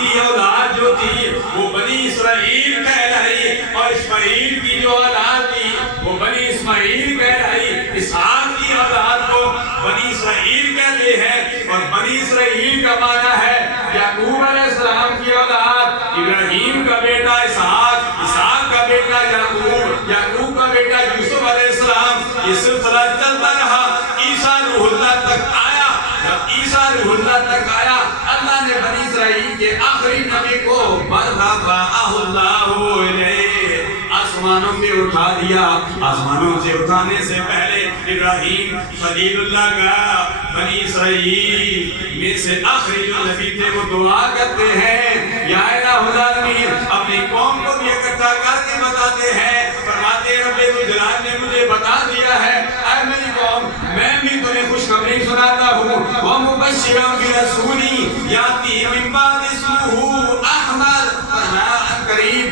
کی اولاد جو تھی وہ بنی اسرائیل کہلائی، اور اسماعیل کی جو اولاد تھی وہ بنی اسماعیل کہلائی۔ اسحاق کی اولاد کو بنی اسرائیل کہتے ہیں، اور بنی اسرائیل کا معنی ہے یعقوب علیہ السلام کی اولاد، ابراہیم کا بیٹا اسحاق، اسحاق کا بیٹا یعقوب، یعقوب کا بیٹا یوسف علیہ السلام۔ یہ سلسلہ چلتا رہا، عیسیٰ روح اللہ تک آیا۔ جب عیسیٰ روح اللہ تک آیا، اللہ نے بنی اسرائیل کے آخری نبی کو برفعہ اللہ الیہ آسمانوں پہ اٹھا دیا۔ آسمانوں سے اٹھانے سے پہلے ابراہیم خلیل اللہ کا بنی اسرائیل میں سے آخری جو نبی تھے وہ دعا کرتے ہیں، یا الہ العالمین، اپنی قوم کو بھی اکٹھا کر کے بتاتے ہیں، فرماتے رب ذوالجلال نے مجھے بتا دیا ہے، اے میری قوم میں بھی تمہیں خوشخبری سناتا ہوں، وَمُبَشِّرًا بِرَسُولٍ یَأْتِی مِن بَعْدِی اسْمُهُ احمد، فرمایا قریب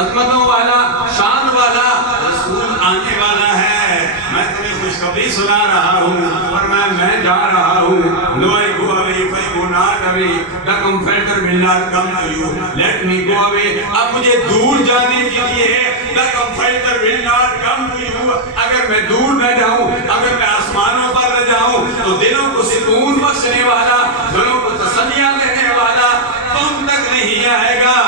عظمتوں والا شان والا رسول آنے والا ہے، میں تمہیں خوشخبری سنا رہا ہوں، فرمایا میں جا رہا ہوں، no I go away, if I go not away, the comforter will not come to you, let me go away۔ اب مجھے دور جانے کے لیے the comforter will not come to you، اگر میں دور نہ جاؤں، اگر میں آسمانوں پر نہ جاؤں تو دلوں کو سکون بخشنے والا، دلوں کو تسلیاں دینے والا تم تک نہیں آئے گا۔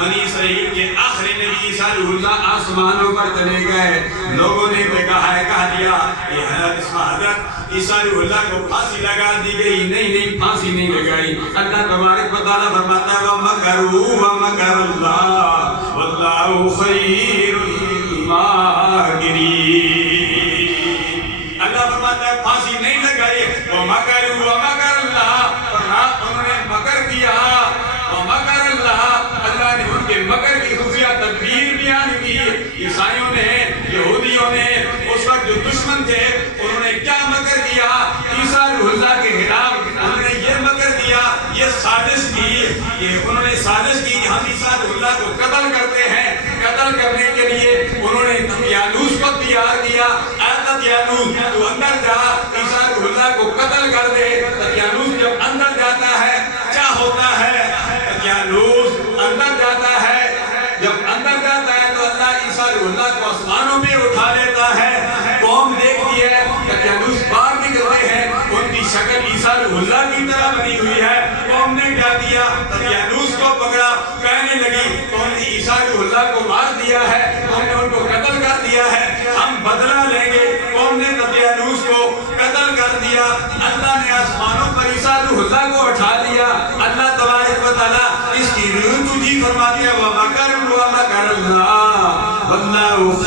بنی اسرائیل کے آخری نبی عیسیٰ روح اللہ آسمانوں پر چلے گئے، لوگوں نے کہا دیا کہ حضرت عیسیٰ روح اللہ کو پھانسی لگا دی گئی، نہیں پھانسی نہیں لگائی۔ اللہ تبارک و تعالیٰ فرماتا ہے وَمَكَرُوا وَمَكَرَ اللَّهُ وَاللَّهُ خَيْرُ الْمَاكِرِينَ۔ اللہ فرماتا ہے پھانسی نہیں لگائی، وَمَكَرُوا وَمَكَرَ اللَّهُ، اور انہوں نے مکر کیا، وَمَكَرَ اللَّهُ، اللہ نے ان کے مکر کی خفیہ تدبیر بیان کی۔ عیسائیوں نے، یہودیوں نے، اس وقت جو دشمن تھے انہوں نے کیا مکر کیا؟ عیسیٰ روح اللہ کے خلاف انہوں نے یہ مکر کیا، یہ سازش کی کہ انہوں نے سازش کی کہ ہم عیسیٰ روح اللہ کو قتل کرتے ہیں۔ قتل کرنے کے لیے انہوں نے طغیانوس کو تیار کیا، اے طغیانوس تو اندر جا، عیسیٰ روح اللہ کو قتل کر دے۔ طغیانوس جب اندر جاتا ہے کیا ہوتا ہے؟ طغیانوس اندر جاتا ہے، جب اندر جاتا ہے تو اللہ عیسیٰ روح اللہ کو آسمانوں میں اٹھا لیتا ہے۔ قوم دیکھتی ہے طغیانوس باہر نکلتے ہیں، ان کی شکل عیسیٰ روح اللہ کی طرح بنی ہوئی ہے۔ قوم نے کیا کیا؟ طغیانوس کو پکڑا، کہنے لگی تو نے عیسیٰ روح اللہ کو مار دیا ہے، تم نے ان کو قتل کر دیا ہے، ہم بدلہ لیں گے۔ قوم نے طغیانوس کو قتل کر دیا، اللہ نے آسمانوں پر عیسیٰ روح اللہ کو اٹھا لیا۔ اللہ تبارک و تعالیٰ اس کی روح تجھی فرما دیا وَمَكَرُوا وَمَكَرَ اللَّهُ وَاللَّهُ